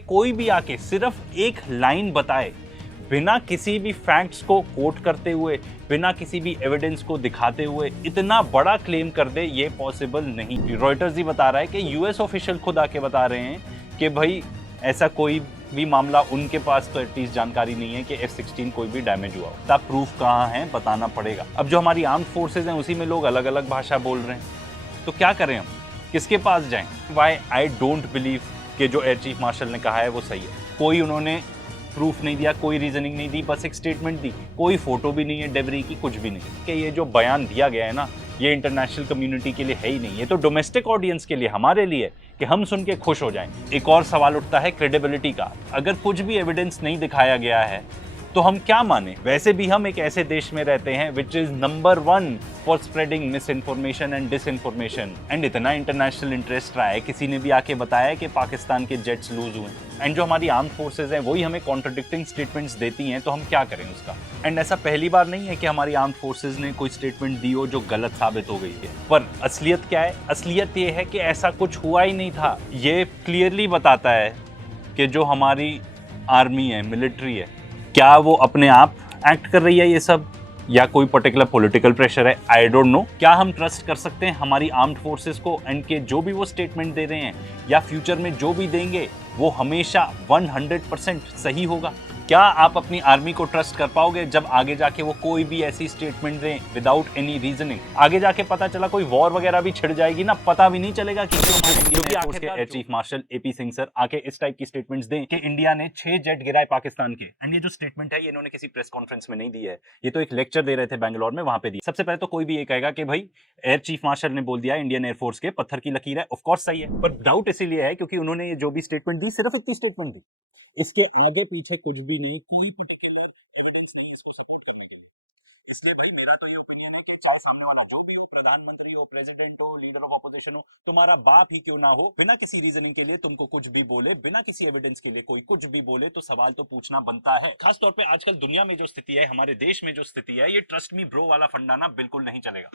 कोई भी आके सिर्फ एक लाइन बताए बिना किसी भी फैक्ट्स को कोट करते हुए, बिना किसी भी एविडेंस को दिखाते हुए इतना बड़ा क्लेम कर दे, ये पॉसिबल नहीं। रॉयटर्स ही बता रहा है कि यूएस ऑफिशियल खुद आके बता रहे हैं कि भाई ऐसा कोई भी मामला उनके पास तो एटलीस्ट जानकारी नहीं है कि F-16 कोई भी डैमेज हुआ हो। तब प्रूफ कहाँ है बताना पड़ेगा। अब जो हमारी आर्म्ड फोर्सेज हैं उसी में लोग अलग अलग भाषा बोल रहे हैं, तो क्या करें हम, किसके पास जाएं? वाई आई डोंट बिलीव कि जो एयर चीफ मार्शल ने कहा है वो सही है। कोई उन्होंने प्रूफ नहीं दिया, कोई रीजनिंग नहीं दी, बस एक स्टेटमेंट दी। कोई फोटो भी नहीं है डेबरी की, कुछ भी नहीं। कि ये जो बयान दिया गया है ना, ये इंटरनेशनल कम्युनिटी के लिए है ही नहीं, ये तो डोमेस्टिक ऑडियंस के लिए, हमारे लिए, कि हम सुन के खुश हो जाएं। एक और सवाल उठता है क्रेडिबिलिटी का। अगर कुछ भी एविडेंस नहीं दिखाया गया है तो हम क्या माने? वैसे भी हम एक ऐसे देश में रहते हैं which is number 1 for spreading misinformation and disinformation. And इतना इंटरनेशनल इंटरेस्ट रहा है, किसी ने भी आके बताया कि पाकिस्तान के जेट्स लूज हुए, एंड जो हमारी आर्म्ड फोर्सेज हैं वही हमें कॉन्ट्रडिक्टिंग स्टेटमेंट्स देती हैं, तो हम क्या करें उसका? एंड ऐसा पहली बार नहीं है कि हमारी आर्म्ड फोर्सेज ने कोई स्टेटमेंट दी हो जो गलत साबित हो गई है। पर असलियत क्या है? असलियत ये है कि ऐसा कुछ हुआ ही नहीं था। ये क्लियरली बताता है कि जो हमारी आर्मी है, मिलिट्री है, क्या वो अपने आप एक्ट कर रही है ये सब, या कोई पर्टिकुलर पॉलिटिकल प्रेशर है? आई डोंट नो। क्या हम ट्रस्ट कर सकते हैं हमारी आर्म्ड फोर्सेस को एंड के जो भी वो स्टेटमेंट दे रहे हैं या फ्यूचर में जो भी देंगे वो हमेशा 100% सही होगा? क्या आप अपनी आर्मी को ट्रस्ट कर पाओगे जब आगे जाके वो कोई भी ऐसी स्टेटमेंट दें विदाउट एनी रीजनिंग? आगे जाके पता चला कोई वॉर वगैरह भी छिड़ जाएगी ना, पता भी नहीं चलेगा कि air chief martial AP Singh sir आके इस टाइप की स्टेटमेंट्स दें कि इंडिया ने 6 जेट गिराए पाकिस्तान के। एंड ये जो स्टेटमेंट है ये इन्होंने किसी प्रेस कॉन्फ्रेंस में नहीं दी है, ये तो एक लेक्चर दे रहे थे बैंगलोर में, वहां पे दी। सबसे पहले तो कोई भी ये कहेगा कि भाई एयर चीफ मार्शल ने बोल दिया इंडियन एयरफोर्स के पत्थर की लकीर है, ऑफ कोर्स सही है। पर डाउट इसीलिए है क्योंकि उन्होंने ये जो भी स्टेटमेंट दी सिर्फ इतनी स्टेटमेंट दी, इसके आगे पीछे कुछ भी नहीं, कोई पर्टिकुलर एविडेंस नहीं इसको सपोर्ट करने के लिए। इसलिए भाई मेरा तो ये ओपिनियन है कि चाहे सामने वाला जो भी हो, प्रधानमंत्री हो, प्रेसिडेंट हो, लीडर ऑफ ऑपोजिशन हो, तुम्हारा बाप ही क्यों ना हो, बिना किसी रीजनिंग के लिए तुमको कुछ भी बोले, बिना किसी एविडेंस के लिए कोई कुछ भी बोले, तो सवाल तो पूछना बनता है। खासतौर पे आजकल दुनिया में जो स्थिति है, हमारे देश में जो स्थिति है, ये ट्रस्ट मी ब्रो वाला फंडा ना बिल्कुल नहीं चलेगा,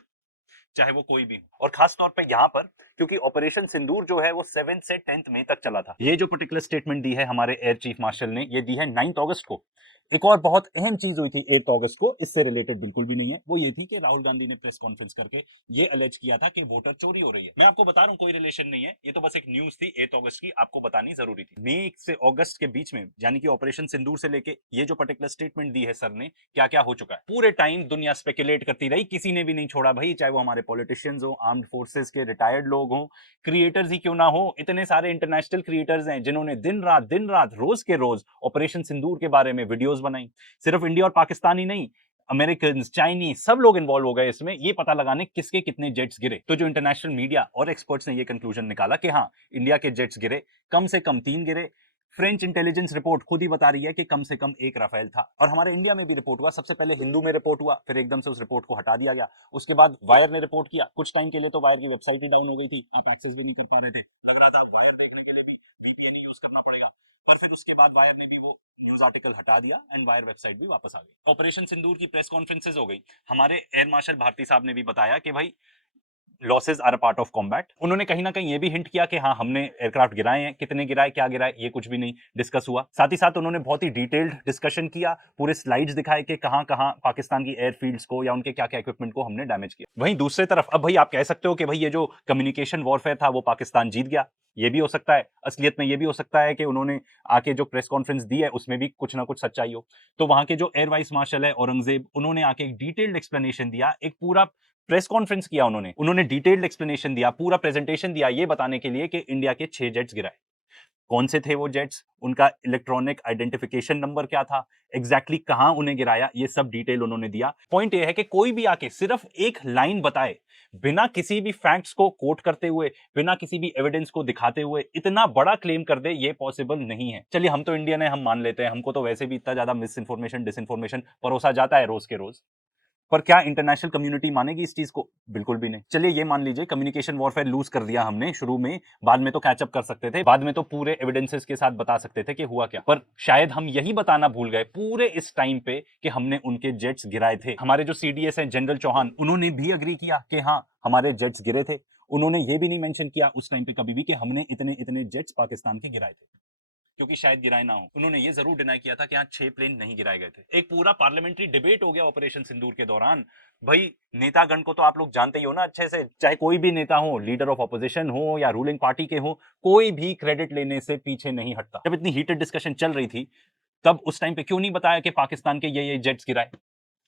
चाहे वो कोई भी हो। और खास तौर पे यहाँ पर क्योंकि ऑपरेशन सिंदूर जो है वो 7 से 10 मई तक चला था। ये जो पर्टिकुलर स्टेटमेंट दी है हमारे एयर चीफ मार्शल ने, ये दी है 9 अगस्त को। एक और बहुत अहम चीज हुई थी 8 अगस्त को, इससे रिलेटेड बिल्कुल भी नहीं है, वो ये थी कि राहुल गांधी ने प्रेस कॉन्फ्रेंस करके ये अलेज किया था कि वोटर चोरी हो रही है। मैं आपको बता रहा हूं कोई रिलेशन नहीं है, ये तो बस एक न्यूज थी 8 अगस्त की, आपको बतानी जरूरी थी। मई से अगस्त के बीच में, यानी कि ऑपरेशन सिंदूर से लेके ये जो पर्टिकुलर स्टेटमेंट दी है सर ने, क्या क्या हो चुका है पूरे टाइम दुनिया स्पेकुलेट करती रही, किसी ने भी नहीं छोड़ा भाई, चाहे वो हमारे पॉलिटिशियंस हो, आर्म्ड फोर्सेस के रिटायर्ड लोग हो, क्रिएटर्स ही क्यों ना हो। इतने सारे इंटरनेशनल क्रिएटर्स हैं जिन्होंने दिन रात रोज के रोज ऑपरेशन सिंदूर के बारे में वीडियोस बनाई। सिर्फ इंडिया और पाकिस्तान ही नहीं, अमेरिकन, चाइनीज, सब लोग इन्वॉल्व हो गए इसमें, ये पता लगाने किसके कितने जेट्स गिरे। तो जो इंटरनेशनल मीडिया और एक्सपर्ट्स ने ये कंक्लूजन निकाला कि हाँ इंडिया के जेट्स गिरे, कम से कम 3 गिरे। फ्रेंच इंटेलिजेंस रिपोर्ट खुद ही बता रही है कि कम से कम 1 राफेल था। और हमारे इंडिया में भी रिपोर्ट हुआ, सबसे पहले हिंदू में रिपोर्ट हुआ, फिर एकदम से उस रिपोर्ट को हटा दिया गया। उसके बाद वायर ने रिपोर्ट किया, कुछ टाइम के लिए तो वायर की वेबसाइट ही डाउन हो गई थी, आप एक्सेस भी नहीं कर पा रहे थे, लग रहा था वायर देखने के लिए भी वीपीएन ही यूज करना पड़ेगा। पर फिर उसके बाद वायर ने भी वो न्यूज आर्टिकल हटा दिया एंड वायर वेबसाइट भी वापस आ गई। ऑपरेशन सिंदूर की प्रेस कॉन्फ्रेंसेस हो गई, हमारे एयर मार्शल भारती साहब ने भी बताया कि भाई losses are a part of combat. उन्होंने कहीं ना कहीं ये भी हिंट किया कि हाँ हमने एयरक्राफ्ट गिराए हैं, कितने गिराए, क्या गिराए, ये कुछ भी नहीं डिस्कस हुआ। साथ ही साथ उन्होंने बहुत ही डिटेल्ड डिस्कशन किया, पूरे स्लाइड्स दिखाए कि कहां कहां पाकिस्तान की एयरफील्ड्स को या उनके क्या क्या इक्विपमेंट को हमने डैमेज किया। वहीं दूसरी तरफ अब भाई आप कह सकते हो कि भाई ये जो कम्युनिकेशन वॉरफेयर था वो पाकिस्तान जीत गया, ये भी हो सकता है। असलियत में ये भी हो सकता है कि उन्होंने आके जो प्रेस कॉन्फ्रेंस दी है उसमें भी कुछ ना कुछ सच्चाई हो। तो वहां के जो एयर वाइस मार्शल है औरंगजेब, उन्होंने आके एक डिटेल्ड एक्सप्लेनेशन दिया, एक पूरा प्रेस कॉन्फ्रेंस किया, उन्होंने डिटेल्ड एक्सप्लेनेशन दिया, पूरा प्रेजेंटेशन दिया ये बताने के लिए कि इंडिया के 6 जेट्स गिराए। कौन से थे वो जेट्स, उनका इलेक्ट्रॉनिक आइडेंटिफिकेशन नंबर क्या था, एग्जैक्टली कहां उन्हें गिराया, ये सब डिटेल उन्होंने दिया। पॉइंट ये है कि कोई भी आके सिर्फ एक लाइन बताए बिना किसी भी फैक्ट्स को कोट करते हुए, बिना किसी भी एविडेंस को दिखाते हुए इतना बड़ा क्लेम कर दे, ये पॉसिबल नहीं है। चलिए हम तो इंडियन है, हम मान लेते हैं, हमको तो वैसे भी इतना ज्यादा मिस इन्फॉर्मेशन, डिसइंफॉर्मेशन परोसा जाता है रोज के रोज। पर क्या इंटरनेशनल कम्युनिटी मानेगी इस चीज को? बिल्कुल भी नहीं। चलिए ये मान लीजिए कम्युनिकेशन वॉरफेयर लूज कर दिया हमने शुरू में, बाद में तो कैचअप कर सकते थे, बाद में तो पूरे एविडेंसेस के साथ बता सकते थे कि हुआ क्या। पर शायद हम यही बताना भूल गए पूरे इस टाइम पे कि हमने उनके जेट्स गिराए थे। हमारे जो सीडीएस हैं जनरल चौहान, उन्होंने भी अग्री किया कि हाँ हमारे जेट्स गिरे थे। उन्होंने ये भी नहीं मेंशन किया उस टाइम पे कभी भी कि हमने इतने इतने जेट्स पाकिस्तान के गिराए थे। क्योंकि शायद गिराए ना हो। उन्होंने ये जरूर डिनाई किया था कि हाँ 6 प्लेन नहीं गिराए गए थे। एक पूरा पार्लियामेंट्री डिबेट हो गया ऑपरेशन सिंदूर के दौरान। भाई नेतागण को तो आप लोग जानते ही हो ना अच्छे से, चाहे कोई भी नेता हो, लीडर ऑफ ऑपोजिशन हो या रूलिंग पार्टी के हो, कोई भी क्रेडिट लेने से पीछे नहीं हटता। जब इतनी हीटेड डिस्कशन चल रही थी तब उस टाइम पे क्यों नहीं बताया कि पाकिस्तान के ये जेट्स गिराए?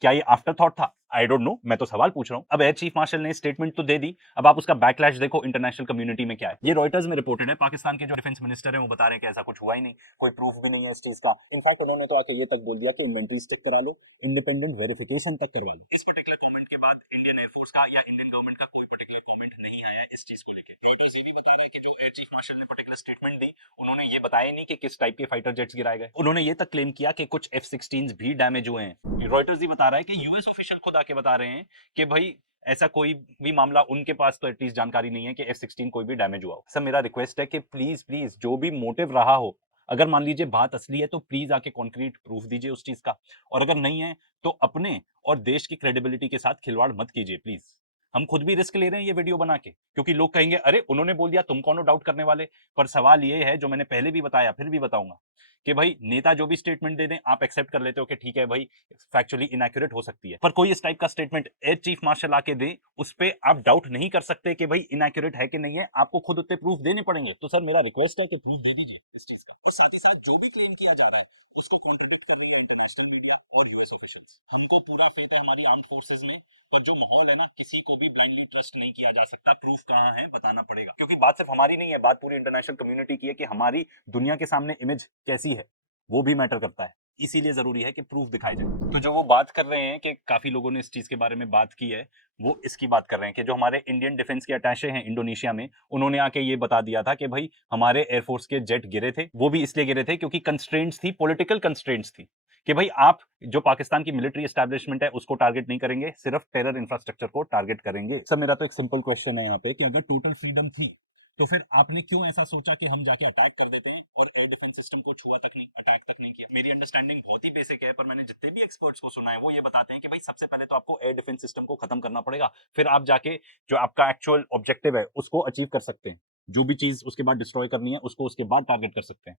क्या ये आफ्टर थॉट था? आई डोंट नो, मैं तो सवाल पूछ रहा हूं। अब एयर चीफ मार्शल ने स्टेटमेंट तो दे दी, अब आप उसका बैकलैश देखो इंटरनेशनल कम्युनिटी में क्या है। ये रॉयटर्स में रिपोर्टेड है, पाकिस्तान के जो डिफेंस मिनिस्टर हैं वो बता रहे हैं कि ऐसा कुछ हुआ ही नहीं, कोई प्रूफ भी नहीं है इस चीज का। इनफैक्ट उन्होंने तो आके ये तक बोल दिया कि इन्वेंट्रीज चेक करा लो, इंडिपेंडेंट वेरिफिकेशन तक करवा लो। इस पर्टिकुलर कमेंट के बाद इंडियन एयरफोर्स का या इंडियन गवर्नमेंट का कोई पर्टिकुलर कमेंट नहीं आया इस चीज को लेकर। रॉयटर्स ये भी बता रहे हैं कि जो एयर चीफ मार्शल ने पर्टिकुलर स्टेटमेंट दी, उन्होंने ये बताया नहीं कि किस टाइप के फाइटर जेट्स गिराए गए। उन्होंने ये तक क्लेम किया कि कुछ F-16 भी डैमेज हुए हैं। रॉयटर्स ये बता रहा है कि यूएस ऑफिशियल खुद आके बता रहे हैं कि भाई ऐसा कोई भी मामला उनके पास तो एटलीस्ट जानकारी नहीं है कि F-16 कोई भी डैमेज हुआ हो। सर मेरा रिक्वेस्ट है कि प्लीज प्लीज जो भी मोटिव रहा हो, अगर मान लीजिए बात असली है तो प्लीज आके कॉन्क्रीट प्रूफ दीजिए उस चीज का, और अगर नहीं है तो अपने और देश की क्रेडिबिलिटी के साथ खिलवाड़ मत कीजिए प्लीज। हम खुद भी रिस्क ले रहे हैं ये वीडियो बना के, क्योंकि लोग कहेंगे अरे उन्होंने बोल दिया, तुम कौन हो डाउट करने वाले। पर सवाल ये है, जो मैंने पहले भी बताया फिर भी बताऊंगा, कि भाई नेता जो भी स्टेटमेंट दे दें आप एक्सेप्ट कर लेते हो कि ठीक है भाई फैक्चुअली इनएक्यूरेट हो सकती है, पर कोई इस टाइप का स्टेटमेंट एयर चीफ मार्शल आके दे, उस पे आप डाउट नहीं कर सकते कि भाई इनएक्यूरेट है कि नहीं है, आपको खुद उत्ते प्रूफ देने पड़ेंगे। तो सर मेरा रिक्वेस्ट है कि प्रूफ दे दीजिए इस चीज का। और साथ ही साथ जो भी क्लेम किया जा रहा है उसको कॉन्ट्रडिक्ट कर रही है इंटरनेशनल मीडिया और यूएस ऑफिशियल्स। हमको पूरा फेथ है हमारी आर्म्ड फोर्सेस में, पर जो माहौल है ना, किसी को भी ब्लाइंडली ट्रस्ट नहीं किया जा सकता। प्रूफ कहाँ है बताना पड़ेगा, क्योंकि बात सिर्फ हमारी नहीं है, बात पूरी इंटरनेशनल कम्युनिटी की है कि हमारी दुनिया के सामने इमेज कैसी है, वो भी मैटर करता है। इसीलिए जरूरी है कि प्रूफ दिखाए जाए। तो जो वो बात कर रहे हैं कि काफी लोगों ने इस चीज के बारे में बात की है, वो इसकी बात कर रहे हैं कि जो हमारे इंडियन डिफेंस के अटैचे हैं इंडोनेशिया में, उन्होंने आके ये बता दिया था कि भाई हमारे एयरफोर्स के जेट गिरे थे, वो भी इसलिए गिरे थे क्योंकि कंस्ट्रेंट्स थी, पॉलिटिकल कंस्ट्रेंट्स थी, कि भाई आप जो पाकिस्तान की मिलिट्री एस्टैब्लिशमेंट है उसको टारगेट नहीं करेंगे, सिर्फ टेरर इंफ्रास्ट्रक्चर को टारगेट करेंगे। सर मेरा तो एक सिंपल क्वेश्चन है यहाँ पे कि अगर टोटल फ्रीडम थी तो फिर आपने क्यों ऐसा सोचा कि हम जाके अटैक कर देते हैं और एयर डिफेंस सिस्टम को छुआ तक नहीं, अटैक तक नहीं किया। मेरी अंडरस्टैंडिंग बहुत ही बेसिक है, पर मैंने जितने भी एक्सपर्ट्स को सुना है वो ये बताते हैं कि भाई सबसे पहले तो आपको एयर डिफेंस सिस्टम को खत्म करना पड़ेगा, फिर आप जाके जो आपका एक्चुअल ऑब्जेक्टिव है उसको अचीव कर सकते हैं, जो भी चीज उसके बाद डिस्ट्रॉय करनी है उसको उसके बाद टारगेट कर सकते हैं।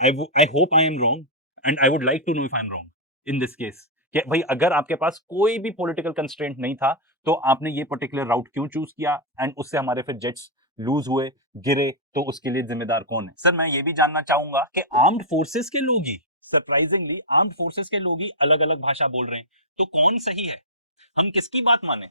I hope I am wrong and I would like to know if I am wrong in this case, कि भाई अगर आपके पास कोई भी पॉलिटिकल कंस्ट्रेंट नहीं था तो आपने ये पर्टिकुलर राउट क्यों चूज किया, एंड उससे हमारे फिर जेट्स लूज हुए, गिरे, तो उसके लिए जिम्मेदार कौन है। सर मैं ये भी जानना चाहूंगा कि आर्म्ड फोर्सेस के लोग ही, सरप्राइजिंगली आर्म्ड फोर्सेस के लोग ही अलग अलग भाषा बोल रहे हैं, तो कौन सही है, हम किसकी बात माने?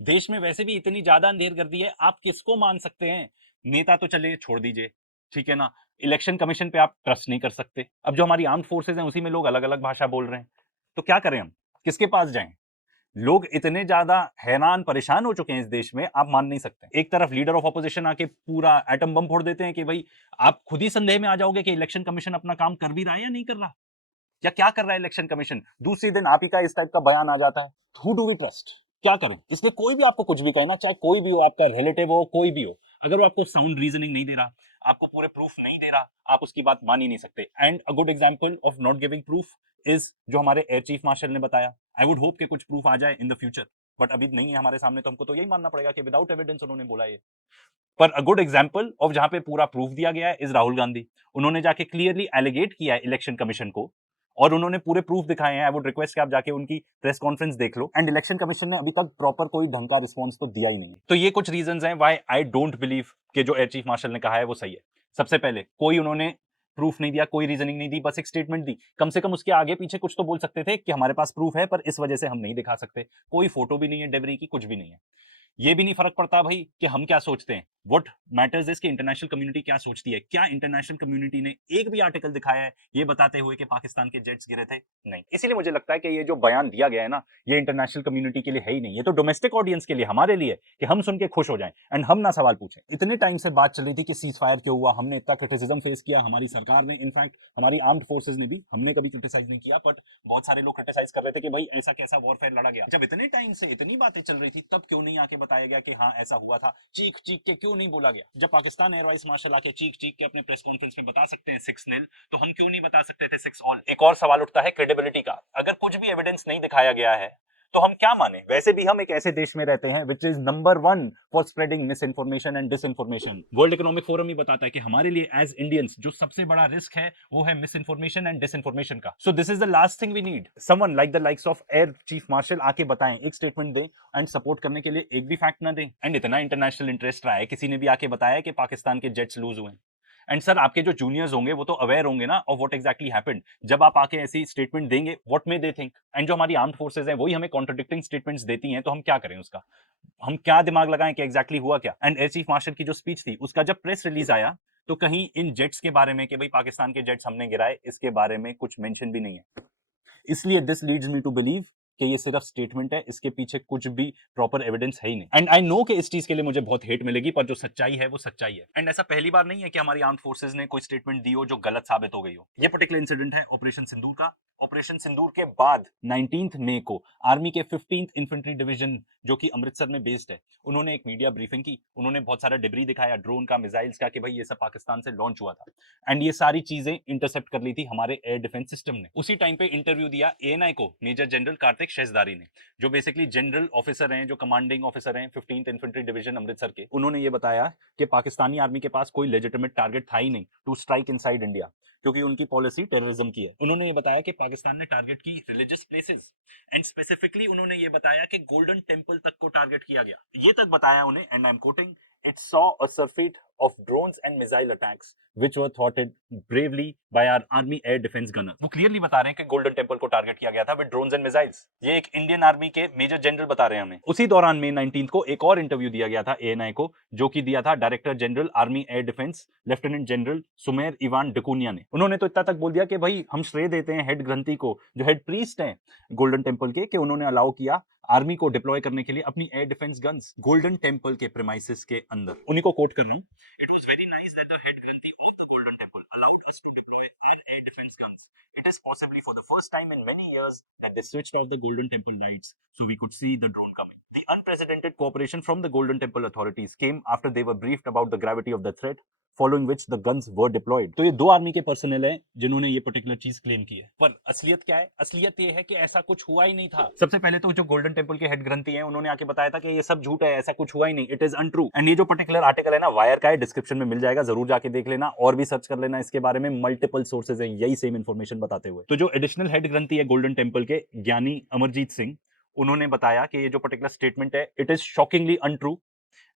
देश में वैसे भी इतनी ज्यादा अंधेरगर्दी है, आप किसको मान सकते हैं? नेता तो चलिए छोड़ दीजिए, ठीक है ना, इलेक्शन कमीशन पे आप ट्रस्ट नहीं कर सकते, अब जो हमारी आर्म्ड फोर्सेज हैं उसी में लोग अलग अलग भाषा बोल रहे हैं, तो क्या करें हम, किसके पास जाएं? लोग इतने ज्यादा हैरान परेशान हो चुके हैं इस देश में, आप मान नहीं सकते। एक तरफ लीडर ऑफ ऑपोजिशन आके पूरा एटम बम फोड़ देते हैं कि भाई आप खुद ही संदेह में आ जाओगे कि इलेक्शन कमीशन अपना काम कर भी रहा है या नहीं कर रहा, या क्या कर रहा है इलेक्शन कमीशन। दूसरी दिन आप ही का इस टाइप का बयान आ जाता है, हु डू वी ट्रस्ट, क्या करें? इसमें कोई भी आपको कुछ भी कहे ना, चाहे कोई भी हो, आपका रिलेटिव हो, कोई भी हो, अगर वो आपको साउंड रीजनिंग नहीं दे रहा, आपको पूरे प्रूफ नहीं दे रहा, आप उसकी बात मान ही नहीं सकते। And a good example of not giving proof is जो हमारे एयर चीफ मार्शल ने बताया। आई वुड होप कि कुछ प्रूफ आ जाए इन द फ्यूचर, बट अभी नहीं है हमारे सामने, तो हमको तो यही मानना पड़ेगा कि विदाउट एविडेंस उन्होंने बोला ये। पर अ गुड एग्जांपल ऑफ जहां पे पूरा प्रूफ दिया गया है इज राहुल गांधी। उन्होंने जाके क्लियरली एलिगेट किया है इलेक्शन कमीशन को, और उन्होंने पूरे प्रूफ दिखाए हैं। आई वुड रिक्वेस्ट कि आप जाके उनकी प्रेस कॉन्फ्रेंस देख लो, एंड इलेक्शन कमीशन ने अभी तक प्रॉपर कोई ढंग का रिस्पॉन्स तो दिया ही नहीं है। तो ये कुछ रीजंस हैं व्हाई आई डोंट बिलीव कि जो एयर चीफ मार्शल ने कहा है वो सही है। सबसे पहले कोई उन्होंने प्रूफ नहीं दिया, कोई रीजनिंग नहीं दी, बस एक स्टेटमेंट दी। कम से कम उसके आगे पीछे कुछ तो बोल सकते थे कि हमारे पास प्रूफ है पर इस वजह से हम नहीं दिखा सकते। कोई फोटो भी नहीं है डेबरी की, कुछ भी नहीं है। ये भी नहीं फर्क पड़ता भाई कि हम क्या सोचते हैं, व्हाट मैटर्स इज कि इंटरनेशनल कम्युनिटी क्या सोचती है। क्या इंटरनेशनल कम्युनिटी ने एक भी आर्टिकल दिखाया है ये बताते हुए कि पाकिस्तान के जेट्स गिरे थे? नहीं। इसीलिए मुझे लगता है कि ये जो बयान दिया गया है ना, ये इंटरनेशनल कम्युनिटी के लिए है ही नहीं, ये तो डोमेस्टिक ऑडियंस के लिए, हमारे लिए, कि हम सुन के खुश हो जाएं एंड हम ना सवाल पूछें। इतने टाइम से बात चल रही थी कि सीज फायर क्यों हुआ, हमने इतना क्रिटिसिज्म फेस किया, हमारी सरकार ने, इनफैक्ट हमारी आर्म्ड फोर्सेज ने भी, हमने कभी क्रिटिसाइज नहीं किया, बट बहुत सारे लोग क्रिटिसाइज कर रहे थे कि भाई ऐसा कैसा वॉरफेयर लड़ा गया। जब इतने टाइम से इतनी बातें चल रही थी तब क्यों नहीं आके बताया गया कि हाँ ऐसा हुआ था? चीख चीख के क्यों नहीं बोला गया? जब पाकिस्तान एयर वाइस मार्शल आके चीख चीख के अपने प्रेस कॉन्फ्रेंस में बता सकते हैं 6-0, तो हम क्यों नहीं बता सकते थे 6-all? एक और सवाल उठता है क्रेडिबिलिटी का। अगर कुछ भी एविडेंस नहीं दिखाया गया है तो हम क्या माने? वैसे भी हम एक ऐसे देश में रहते हैं which is number 1 for spreading misinformation and disinformation. World Economic Forum ही बताता है कि हमारे लिए एज इंडियंस जो सबसे बड़ा रिस्क है वो है misinformation and disinformation का। So this is the last thing we need, someone like the likes of air chief marshal आके बताएं, एक स्टेटमेंट दें एंड सपोर्ट करने के लिए एक भी फैक्ट ना दें। एंड इतना इंटरनेशनल इंटरेस्ट रहा है, किसी ने भी आके बताया कि पाकिस्तान के जेट्स लूज हुए। एंड सर आपके जो जूनियर्स होंगे वो तो अवेयर होंगे ना ऑफ व्हाट एग्जैक्टली हैपेंड। जब आप आके ऐसी स्टेटमेंट देंगे what may they think, and जो हमारी आर्म्ड फोर्सेज हैं वही हमें कॉन्ट्रडिक्टिंग स्टेटमेंट्स देती हैं, तो हम क्या करें उसका? हम क्या दिमाग लगाएं कि एग्जैक्टली हुआ क्या? एंड एयर चीफ मार्शल की जो स्पीच थी उसका जब प्रेस रिलीज आया तो कहीं इन जेट्स के बारे में कि भाई पाकिस्तान के जेट्स हमने गिराए इसके बारे में कुछ मेंशन भी नहीं है। इसलिए this leads me to believe कि ये सिर्फ स्टेटमेंट है, इसके पीछे कुछ भी प्रॉपर एविडेंस है ही नहीं। एंड आई नो कि इस चीज के लिए मुझे बहुत हेट मिलेगी, पर जो सच्चाई है वो सच्चाई है। एंड ऐसा पहली बार नहीं है कि हमारी आर्म्ड फोर्सेज ने कोई स्टेटमेंट दी हो जो गलत साबित हो गई हो। ये पर्टिकुलर इंसिडेंट है ऑपरेशन सिंदूर का। ऑपरेशन सिंदूर के बाद 19 मई को आर्मी के 15th इन्फेंट्री डिवीजन जो कि अमृतसर में बेस्ड है, उन्होंने एक मीडिया ब्रीफिंग की। उन्होंने बहुत सारा डिब्री दिखाया ड्रोन का, मिसाइल्स का, कि भाई ये सब पाकिस्तान से लॉन्च हुआ था। एंड ये सारी चीजें इंटरसेप्ट कर ली थी हमारे एयर डिफेंस सिस्टम ने। उसी टाइम पे इंटरव्यू दिया एएनआई को मेजर जनरल कार्तिक शेजदारी ने, जो बेसिकली जनरल ऑफिसर हैं, जो कमांडिंग ऑफिसर हैं 15th इन्फेंट्री डिवीजन अमृतसर के। उन्होंने ये बताया कि पाकिस्तानी आर्मी के पास कोई लेजिटिमेट टारगेट था ही नहीं टू स्ट्राइक इनसाइड इंडिया, क्योंकि उनकी पॉलिसी टेररिज्म की है। उन्होंने ये बताया कि पाकिस्तान ने टारगेट की रिलीजियस प्लेसेस, एंड स्पेसिफिकली उन्होंने ये बताया कि गोल्डन टेंपल तक को टारगेट किया गया। ये तक बताया उन्हें, and I am quoting, it saw a surfeit of drones and missile attacks which were thwarted bravely by our army air defense gunners। वो क्लियरली बता रहे हैं कि गोल्डन टेंपल को टारगेट किया गया था विद ड्रोन्स एंड मिसाइल्स। ये एक इंडियन आर्मी के मेजर जनरल बता रहे हैं हमें। उसी दौरान में 19 को एक और इंटरव्यू दिया गया था एएनआई को, जो कि दिया था director general army air defence lieutenant general Sumer Ivan D'Cunha ने। उन्होंने तो इतना तक बोल दिया कि भाई हम श्रेय देते हैं हेड ग्रंथी को, जो हेड प्रीस्ट हैं गोल्डन टेंपल के, कि उन्होंने अलाउ किया आर्मी को डिप्लॉय करने के लिए अपनी air defence guns Golden Temple के प्रीमाइसेस के अंदर। उन्हीं को कोट कर रहा हूं, it was very nice that the head granthi of the Golden Temple allowed us to deploy our air defence guns. It is possibly for the first time in many years that they switched off the Golden Temple lights so we could see the drone coming. The unprecedented cooperation from the Golden Temple authorities came after they were briefed about the gravity of the threat, following which the guns were deployed. तो ये दो army के personal हैं जिन्होंने ये particular चीज claim की है, पर असलियत क्या है? असलियत ये है कि ऐसा कुछ हुआ ही नहीं था। सबसे पहले तो जो गोल्डन टेंपल के हेड ग्रंथी हैं उन्होंने आके बताया था कि ये सब झूठ है, ऐसा कुछ हुआ ही नहीं, इट इज अनट्रू। एंड ये जो पर्टिकुलर आर्टिकल है ना, वायर का है, डिस्क्रिप्शन में मिल जाएगा, जरूर जाके देख लेना और भी सर्च कर लेना इसके बारे में। मल्टीपल सोर्सेज हैं यही सेम इन्फॉर्मेशन बताते हुए। तो जो एडिशनल हेड ग्रंथी है गोल्डन टेंपल के, ज्ञानी अमरजीत सिंह, उन्होंने बताया कि ये जो पर्टिकुलर स्टेटमेंट है it is shockingly untrue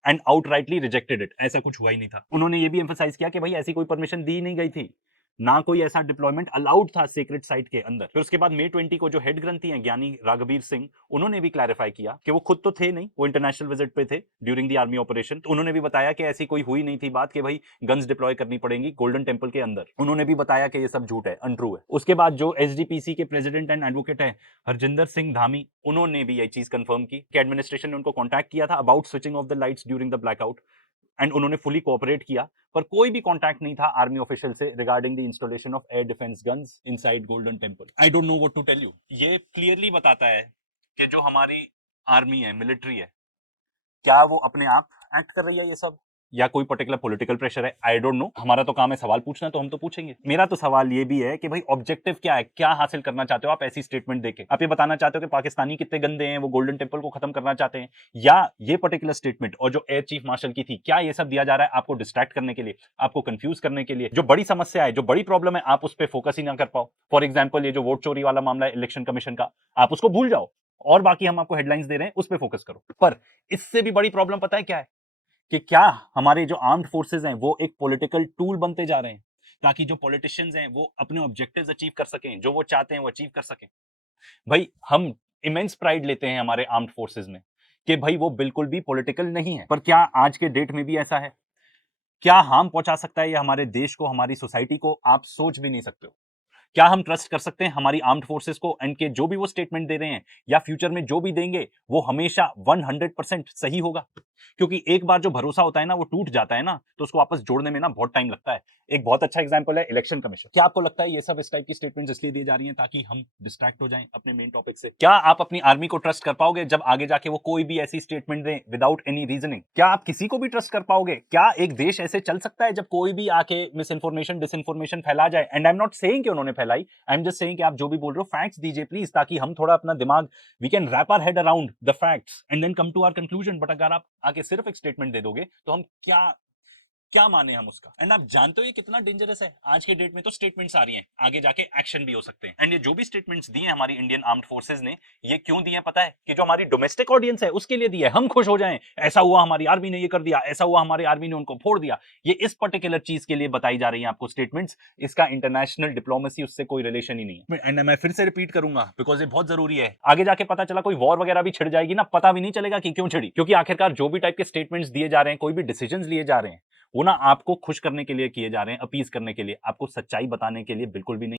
and outrightly rejected it, ऐसा कुछ हुआ ही नहीं था। उन्होंने ये भी एम्फसाइज किया कि भाई ऐसी कोई परमिशन दी नहीं गई थी, ना कोई ऐसा डिप्लॉयमेंट अलाउड था सेक्रेट साइट के अंदर। फिर उसके बाद May 20 को जो हेड ग्रंथी हैं ज्ञानी राघवीर सिंह, उन्होंने भी क्लैरिफाई किया कि वो खुद तो थे नहीं, वो इंटरनेशनल विजिट पे थे ड्यूरिंग द आर्मी ऑपरेशन। तो उन्होंने भी बताया कि ऐसी कोई हुई नहीं थी बात कि भाई गन्स डिप्लॉय करनी पड़ेंगी गोल्डन टेंपल के अंदर। उन्होंने भी बताया कि ये सब झूठ है, अनट्रू है। उसके बाद जो एसडीपीसी के प्रेसिडेंट एंड एडवोकेट है हरजिंदर सिंह धामी, उन्होंने भी ये चीज कंफर्म की कि एडमिनिस्ट्रेशन ने उनको कॉन्टैक्ट किया था about switching off the lights during the blackout, and उन्होंने फुली कोऑपरेट किया, पर कोई भी कांटेक्ट नहीं था आर्मी ऑफिशियल से regarding the installation of air defence guns inside Golden Temple. I don't know what to tell you. ये clearly बताता है कि जो हमारी आर्मी है, मिलिट्री है, क्या वो अपने आप एक्ट कर रही है ये सब, या कोई पर्टिकुलर पॉलिटिकल प्रेशर है? आई डोंट नो। हमारा तो काम है सवाल पूछना, तो हम तो पूछेंगे। मेरा तो सवाल ये भी है कि भाई ऑब्जेक्टिव क्या है, क्या हासिल करना चाहते हो आप ऐसी स्टेटमेंट देके? आप ये बताना चाहते हो कि पाकिस्तानी कितने गंदे हैं, वो गोल्डन टेंपल को खत्म करना चाहते हैं, या ये पर्टिकुलर स्टेटमेंट और जो एयर चीफ मार्शल की थी, क्या ये सब दिया जा रहा है आपको डिस्ट्रैक्ट करने के लिए, आपको कंफ्यूज करने के लिए? जो बड़ी समस्या है, जो बड़ी प्रॉब्लम है, आप उस पर फोकस ही ना कर पाओ। फॉर एग्जाम्पल ये जो वोट चोरी वाला मामला है इलेक्शन कमीशन का, आप उसको भूल जाओ और बाकी हम आपको हेडलाइंस दे रहे हैं उस पर फोकस करो। पर इससे भी बड़ी प्रॉब्लम पता है क्या है? कि क्या हमारे जो आर्म्ड फोर्सेस हैं वो एक पॉलिटिकल टूल बनते जा रहे हैं, ताकि जो पॉलिटिशियंस हैं वो अपने ऑब्जेक्टिव्स अचीव कर सकें, जो वो चाहते हैं वो अचीव कर सकें। भाई हम इमेंस प्राइड लेते हैं हमारे आर्म्ड फोर्सेस में कि भाई वो बिल्कुल भी पॉलिटिकल नहीं है, पर क्या आज के डेट में भी ऐसा है? क्या हार्म पहुंचा सकता है ये हमारे देश को, हमारी सोसाइटी को? आप सोच भी नहीं सकते हो। क्या हम ट्रस्ट कर सकते हैं हमारी आर्म्ड फोर्सेस को, एंड के जो भी वो स्टेटमेंट दे रहे हैं या फ्यूचर में जो भी देंगे वो हमेशा 100% सही होगा? क्योंकि एक बार जो भरोसा होता है ना वो टूट जाता है ना, तो उसको वापस जोड़ने में ना बहुत टाइम लगता है। एक बहुत अच्छा एग्जांपल है इलेक्शन कमीशन। क्या आपको लगता है ये सब इस टाइप की स्टेटमेंट्स इसलिए दी जा रही हैं ताकि हम डिस्ट्रैक्ट हो जाएं अपने मेन टॉपिक से? क्या आप अपनी आर्मी को ट्रस्ट कर पाओगे जब आगे जाके वो कोई भी ऐसी स्टेटमेंट दें विदाउट एनी रीजनिंग? क्या आप किसी को भी ट्रस्ट कर पाओगे? क्या एक देश ऐसे चल सकता है जब कोई भी आके मिस इन्फॉर्मेशन डिसइंफॉर्मेशन फैला जाए? And I am not saying कि उन्होंने फैलाई, आई एम जस्ट सेइंग कि आप जो भी बोल रहे हो फैक्ट्स दीजिए प्लीज, ताकि हम थोड़ा अपना दिमाग we can wrap our head around the facts and then come to our conclusion. But अगर आप आके सिर्फ एक स्टेटमेंट दे दोगे तो हम क्या क्या माने हम उसका? एंड आप जानते हो ये कितना डेंजरस है। आज के डेट में तो स्टेटमेंट्स आ रही हैं, आगे जाके एक्शन भी हो सकते हैं। एंड ये जो भी स्टेटमेंट्स दी हैं हमारी इंडियन आर्म्ड फोर्सेस ने, ये क्यों दी हैं पता है? कि जो हमारी डोमेस्टिक ऑडियंस है उसके लिए दी है, हम खुश हो जाएं, ऐसा हुआ हमारी आर्मी ने ये कर दिया, ऐसा हुआ हमारी आर्मी ने उनको फोड़ दिया। ये इस पर्टिकुलर चीज के लिए बताई जा रही है आपको स्टेटमेंट्स, इसका इंटरनेशनल डिप्लोमेसी उससे कोई रिलेशन ही नहीं है। एंड मैं फिर से रिपीट करूंगा बिकॉज ये बहुत जरूरी है। आगे जाके पता चला कोई वॉर वगैरह भी छिड़ जाएगी ना, पता भी नहीं चलेगा कि क्यों छिड़ी, क्योंकि आखिरकार जो भी टाइप के स्टेटमेंट्स दिए जा रहे हैं, कोई भी डिसीजंस लिए जा रहे हैं, वो ना आपको खुश करने के लिए किए जा रहे हैं, अपीज करने के लिए, आपको सच्चाई बताने के लिए बिल्कुल भी नहीं।